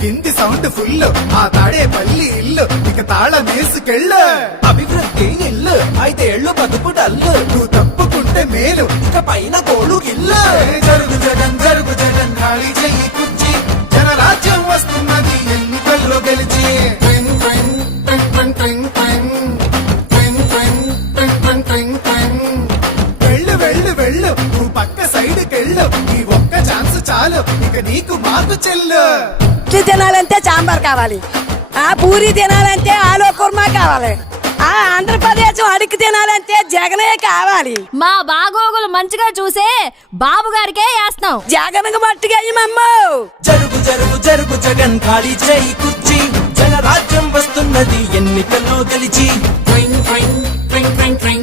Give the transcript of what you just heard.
మోగింది sound full ఆ తాడే పల్లి ఇల్లు ఇక తాళం వేసుకెళ్ళు అభివృద్ధి ఇల్లు 5 ఏళ్ళు బతుకు డల్లు నువ్వు తప్పుకుంటే మేలు ఇక పైన కోడు గిల్లు జరుగు జగన్ ఖాళీ చెయ్యి కుర్చీ జనరాజ్యం వస్తున్నది ఎన్నికల్లో గెలిచి ట్రింగ్ ట్రింగ్ ట్రింగ్ ట్రింగ్ ట్రింగ్ ట్రింగ్ ట్రింగ్ ట్రింగ్ ట్రింగ్ ట్రింగ్ ట్రింగ్. వెళ్ళు వెళ్ళు వెళ్ళు నువ్వు పక్క సైడ్ కెళ్ళు ఈ ఒక్క ఛాన్స్ చాలు ఇక నీకు మాకు చెల్లు ఇడ్లీ తినాలంటే సాంబార్ కావాలి, ఆ పూరి తినాలంటే ఆలు కుర్మా కావాలి, ఆ ఆంధ్రప్రదేశ్ అడిగి తినాలంటే జగనే కావాలి. మా బాగోగులు మంచిగా చూసే బాబు గారికే వేస్తాం. జగన్ మట్టుగా జరుగు జరుగు జరుగు జగన్ ఖాళీ చేయి కుర్చీ జనరాజ్యం వస్తున్నది ఎన్నికల్లో గెలిచి ట్రింగ్ ట్రింగ్ ట్రింగ్ ట్రింగ్ ట్రింగ్